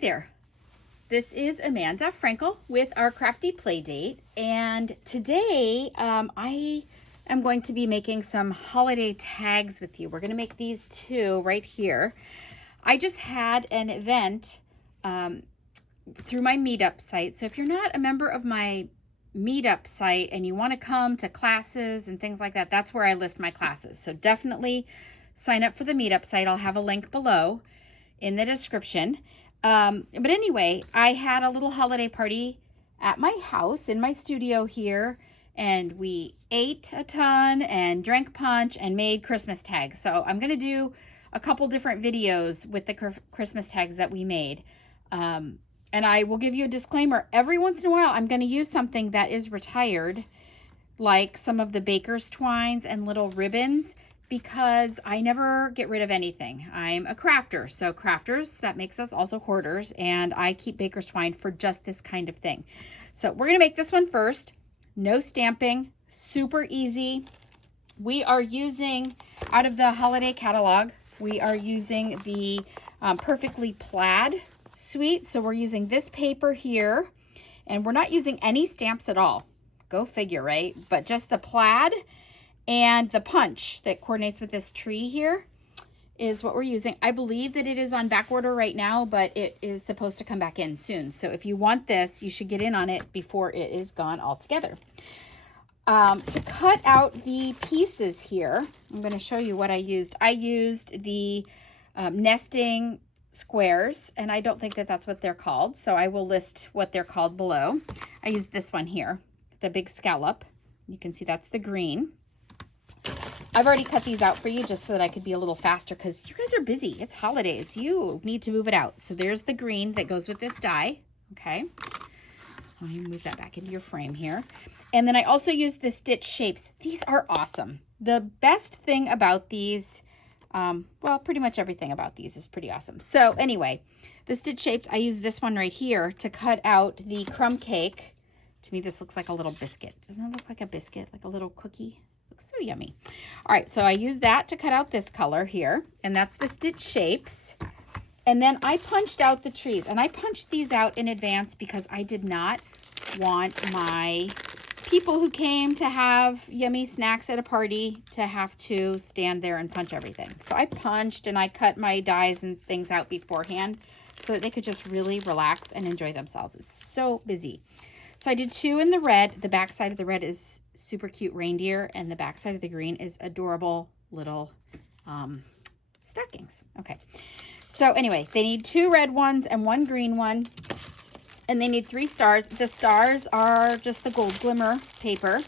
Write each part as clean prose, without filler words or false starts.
there. This is Amanda Frankel with our Crafty Play Date, and today I am going to be making some holiday tags with you. We're going to make these two right here. I just had an event through my meetup site, so if you're not a member of my meetup site and you want to come to classes and things like that, that's where I list my classes. So definitely sign up for the meetup site. I'll have a link below in the description. But anyway, I had a little holiday party at my house in my studio here, and we ate a ton and drank punch and made Christmas tags. So I'm going to do a couple different videos with the Christmas tags that we made. And I will give you a disclaimer. Every once in a while, I'm going to use something that is retired, like some of the baker's twines and little ribbons, because I never get rid of anything. I'm a crafter, so crafters, that makes us also hoarders, and I keep baker's twine for just this kind of thing. So we're gonna make this one first. No stamping, super easy. We are using, out of the holiday catalog, we are using the Perfectly Plaid suite. So we're using this paper here, and we're not using any stamps at all. Go figure, right? But just the plaid and the punch that coordinates with this tree here is what we're using. I believe that it is on back order right now, but it is supposed to come back in soon. So if you want this, you should get in on it before it is gone altogether. To cut out the pieces here, I'm going to show you what I used. I used the nesting squares, and I don't think that that's what they're called, so I will list what they're called below. I used this one here, the big scallop. You can see that's the green. I've already cut these out for you just so that I could be a little faster, because you guys are busy. It's holidays. You need to move it out. So there's the green that goes with this die. Okay. Let me move that back into your frame here. And then I also used the stitch shapes. These are awesome. The best thing about these, well, pretty much everything about these is pretty awesome. So anyway, the stitch shapes, I use this one right here to cut out the crumb cake. To me, this looks like a little biscuit. Doesn't it look like a biscuit, like a little cookie? Looks so yummy. All right, so I use that to cut out this color here, and that's the stitch shapes. And then I punched out the trees, and I punched these out in advance because I did not want my people who came to have yummy snacks at a party to have to stand there and punch everything. So I punched and I cut my dies and things out beforehand so that they could just really relax and enjoy themselves. It's so busy. So I did two in the red. The back side of the red is super cute reindeer, and the back side of the green is adorable little stockings. Okay. So anyway, they need two red ones and one green one, and they need 3 stars. The stars are just the gold glimmer paper,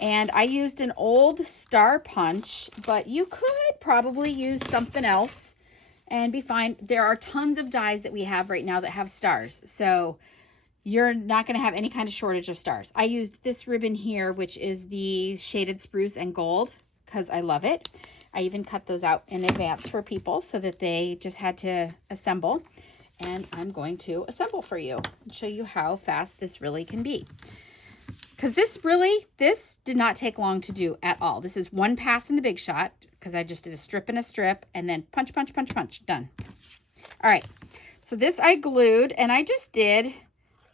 and I used an old star punch, but you could probably use something else and be fine. There are tons of dies that we have right now that have stars, so you're not going to have any kind of shortage of stars. I used this ribbon here, which is the shaded spruce and gold, because I love it. I even cut those out in advance for people so that they just had to assemble. And I'm going to assemble for you and show you how fast this really can be. Because this did not take long to do at all. This is one pass in the Big Shot, because I just did a strip and a strip, and then punch, punch, punch, punch, done. All right, so this I glued, and I just did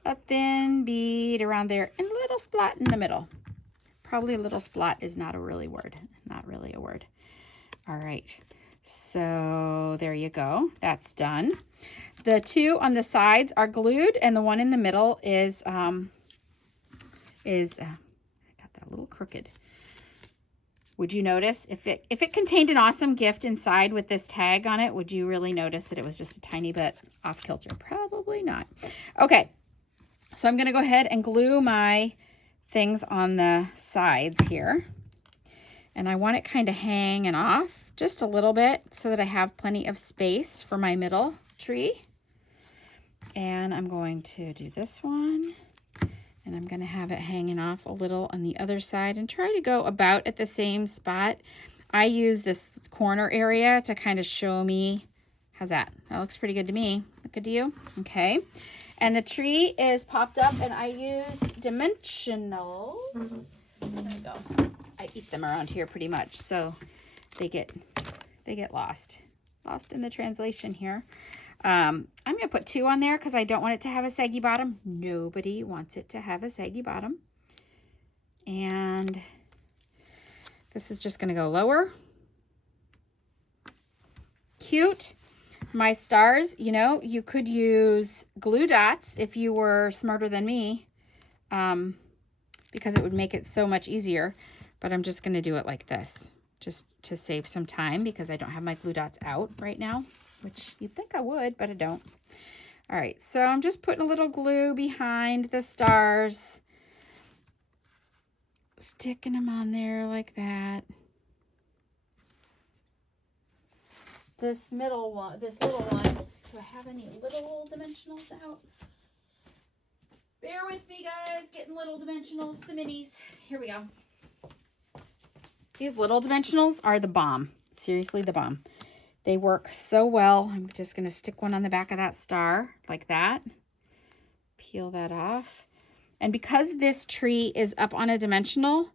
a thin bead around there and a little splat in the middle. Probably a little splat is not a really word. Not really a word. All right. So there you go. That's done. The two on the sides are glued, and the one in the middle is I got that a little crooked. Would you notice if it contained an awesome gift inside with this tag on it, would you really notice that it was just a tiny bit off kilter? Probably not. Okay. So I'm going to go ahead and glue my things on the sides here. And I want it kind of hanging off just a little bit so that I have plenty of space for my middle tree. And I'm going to do this one. And I'm going to have it hanging off a little on the other side and try to go about at the same spot. I use this corner area to kind of show me. How's that? That looks pretty good to me. Look good to you? Okay. And the tree is popped up, and I used dimensionals. There we go. I eat them around here pretty much, so they get lost in the translation here. I'm gonna put 2 on there because I don't want it to have a saggy bottom. Nobody wants it to have a saggy bottom. And this is just gonna go lower. Cute. My stars, you know, you could use glue dots if you were smarter than me, because it would make it so much easier. But I'm just gonna do it like this, just to save some time because I don't have my glue dots out right now, which you'd think I would, but I don't. All right, so I'm just putting a little glue behind the stars, sticking them on there like that. This middle one, this little one, do I have any little dimensionals out? Bear with me, guys, getting little dimensionals, the minis. Here we go. These little dimensionals are the bomb. Seriously, the bomb. They work so well. I'm just going to stick one on the back of that star like that. Peel that off. And because this tree is up on a dimensional,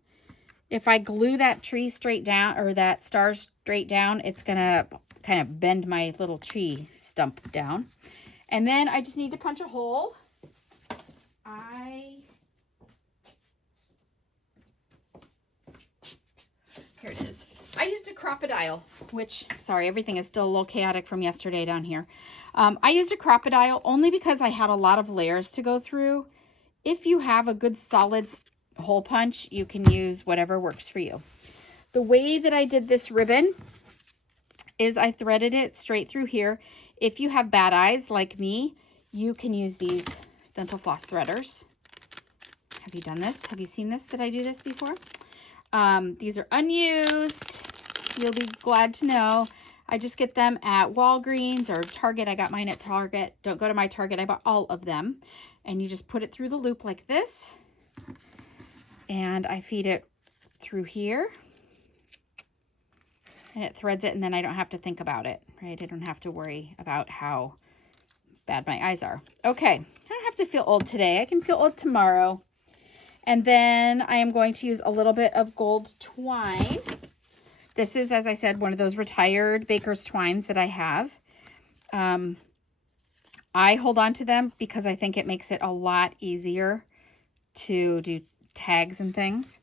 if I glue that tree straight down, or that star straight down, it's going to kind of bend my little tree stump down. And then I just need to punch a hole. Here it is. I used a crocodile, which, sorry, everything is still a little chaotic from yesterday down here. I used a crocodile only because I had a lot of layers to go through. If you have a good solid hole punch, you can use whatever works for you. The way that I did this ribbon is I threaded it straight through here. If you have bad eyes like me, you can use these dental floss threaders. Have you done this? Have you seen this? Did I do this before? These are unused. You'll be glad to know. I just get them at Walgreens or Target. I got mine at Target. Don't go to my Target. I bought all of them. And you just put it through the loop like this. And I feed it through here. And it threads it, and then I don't have to think about it, right? I don't have to worry about how bad my eyes are. Okay, I don't have to feel old today. I can feel old tomorrow. And then I am going to use a little bit of gold twine. This is, as I said, one of those retired baker's twines that I have. I hold on to them because I think it makes it a lot easier to do tags and things.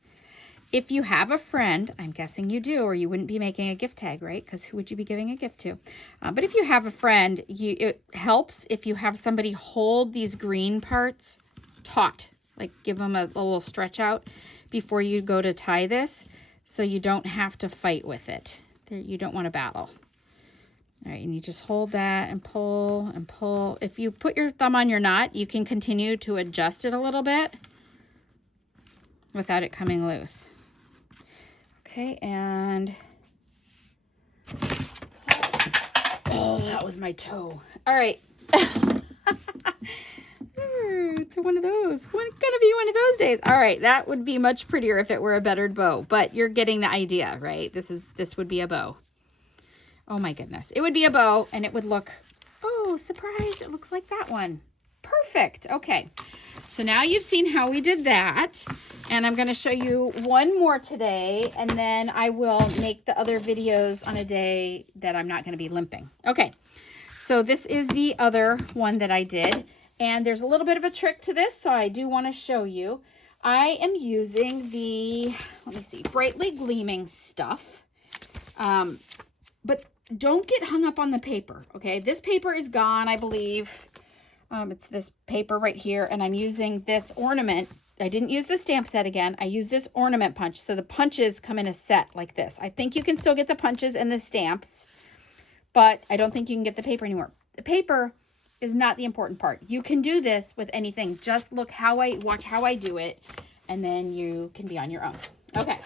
If you have a friend, I'm guessing you do, or you wouldn't be making a gift tag, right? Because who would you be giving a gift to? But if you have a friend, it helps if you have somebody hold these green parts taut. Like give them a little stretch out before you go to tie this, so you don't have to fight with it. You don't want to battle. All right, and you just hold that and pull and pull. If you put your thumb on your knot, you can continue to adjust it a little bit without it coming loose. Okay, and oh, that was my toe. All right. It's one of those. Gonna be one of those days. All right, that would be much prettier if it were a bettered bow, but you're getting the idea, right? This would be a bow. Oh my goodness. It would be a bow, and it would look, oh, surprise, it looks like that one. Perfect. Okay. So now you've seen how we did that, and I'm going to show you one more today, and then I will make the other videos on a day that I'm not going to be limping. Okay. So this is the other one that I did. And there's a little bit of a trick to this, so I do want to show you. I am using the, let me see, brightly gleaming stuff. But don't get hung up on the paper, okay? This paper is gone, I believe. It's this paper right here, and I'm using this ornament. I didn't use the stamp set again. I used this ornament punch, so the punches come in a set like this. I think you can still get the punches and the stamps, but I don't think you can get the paper anymore. The paper is not the important part. You can do this with anything. Just watch how I do it, and then you can be on your own. Okay.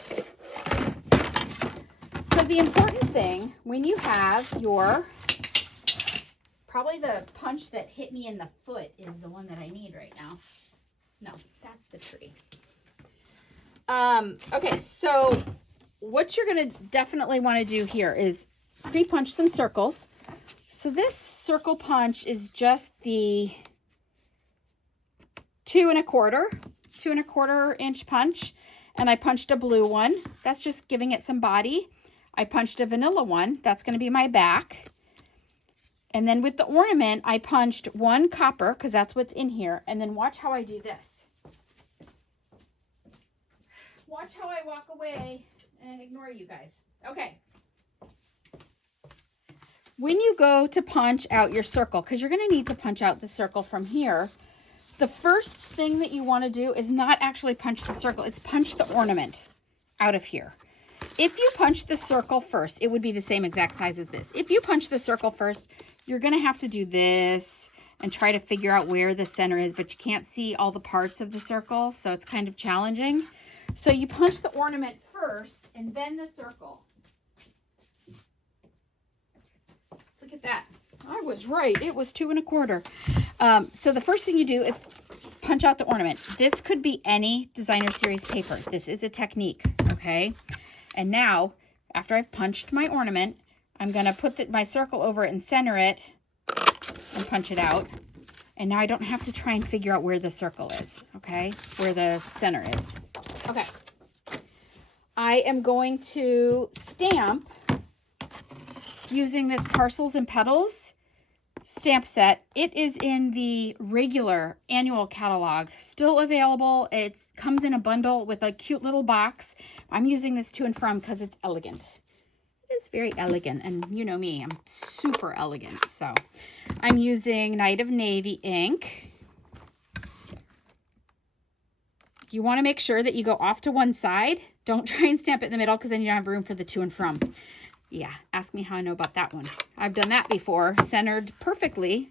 So the important thing when you have your, probably the punch that hit me in the foot is the one that I need right now. No, that's the tree. Okay, so what you're gonna definitely want to do here is pre-punch some circles. So this circle punch is just the 2 1/4 inch punch, and I punched a blue one. That's just giving it some body. I punched a vanilla one. That's going to be my back. And then with the ornament, I punched 1 copper because that's what's in here. And then watch how I do this. Watch how I walk away and ignore you guys. Okay. When you go to punch out your circle, because you're going to need to punch out the circle from here, the first thing that you want to do is not actually punch the circle. It's punch the ornament out of here. If you punch the circle first, it would be the same exact size as this. If you punch the circle first, you're going to have to do this and try to figure out where the center is, but you can't see all the parts of the circle, so it's kind of challenging. So you punch the ornament first and then the circle. Look at that. I was right. It was 2 1/4. So the first thing you do is punch out the ornament. This could be any designer series paper. This is a technique, okay? And now, after I've punched my ornament, I'm going to put my circle over it and center it and punch it out. And now I don't have to try and figure out where the circle is, okay? Where the center is. Okay. I am going to stamp using this Parcels and Petals stamp set. It is in the regular annual catalog, still available. It comes in a bundle with a cute little box. I'm using this to and from because it's elegant. It is very elegant, and you know me, I'm super elegant. So I'm using Night of Navy ink. You want to make sure that you go off to one side. Don't try and stamp it in the middle because then you don't have room for the to and from. Yeah, ask me how I know about that one. I've done that before, centered perfectly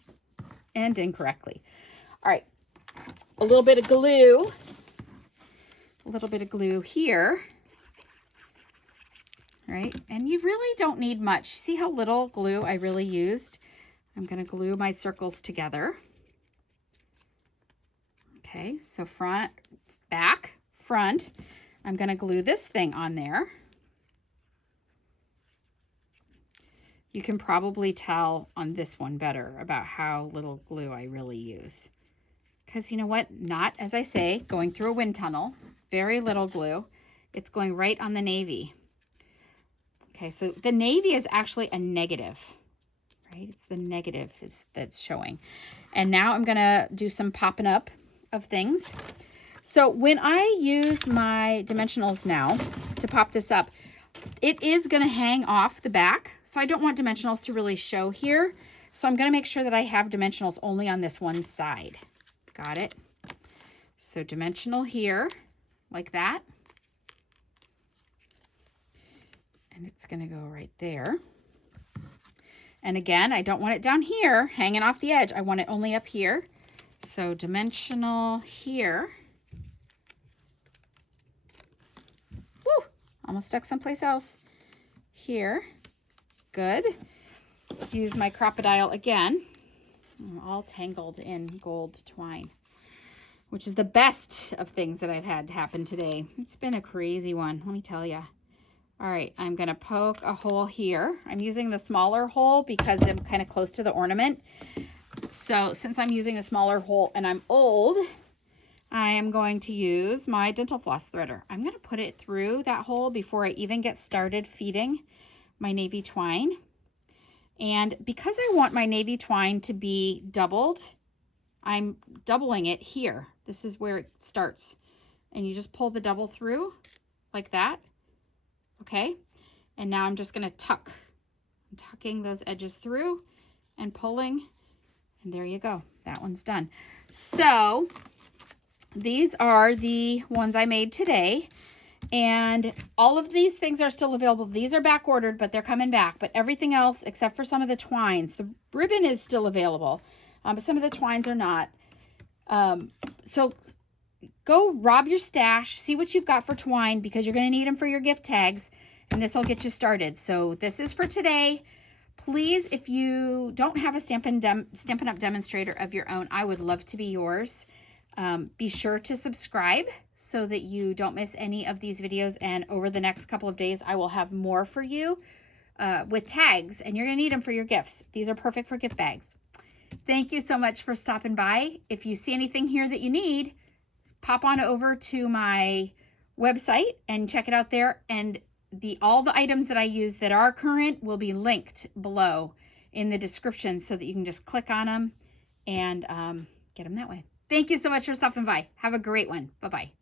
and incorrectly. All right, a little bit of glue. A little bit of glue here. All right, and you really don't need much. See how little glue I really used? I'm going to glue my circles together. Okay, so front, back, front. I'm going to glue this thing on there. You can probably tell on this one better about how little glue I really use. Because you know what? Not, as I say, going through a wind tunnel. Very little glue. It's going right on the navy. Okay, so the navy is actually a negative, right? It's the negative that's showing. And now I'm going to do some popping up of things. So when I use my dimensionals now to pop this up, it is going to hang off the back, so I don't want dimensionals to really show here. So I'm going to make sure that I have dimensionals only on this one side. Got it? So dimensional here, like that. And it's going to go right there. And again, I don't want it down here, hanging off the edge. I want it only up here. So dimensional here. Almost stuck someplace else. Here. Good. Use my crocodile again. I'm all tangled in gold twine, which is the best of things that I've had happen today. It's been a crazy one, let me tell you. All right, I'm going to poke a hole here. I'm using the smaller hole because I'm kind of close to the ornament. So since I'm using a smaller hole and I'm old, I am going to use my dental floss threader. I'm going to put it through that hole before I even get started feeding my navy twine. And because I want my navy twine to be doubled, I'm doubling it here. This is where it starts. And you just pull the double through like that. Okay. And now I'm just going to tuck. I'm tucking those edges through and pulling. And there you go. That one's done. So these are the ones I made today, and all of these things are still available. These are back ordered, but they're coming back. But everything else, except for some of the twines, the ribbon is still available, but some of the twines are not. So go rob your stash, see what you've got for twine, because you're going to need them for your gift tags, and this will get you started. So this is for today. Please, if you don't have a Stampin' Up! Demonstrator of your own, I would love to be yours. Be sure to subscribe so that you don't miss any of these videos, and over the next couple of days I will have more for you with tags, and you're going to need them for your gifts. These are perfect for gift bags. Thank you so much for stopping by. If you see anything here that you need, pop on over to my website and check it out there, and all the items that I use that are current will be linked below in the description so that you can just click on them and get them that way. Thank you so much for stopping by. Have a great one. Bye-bye.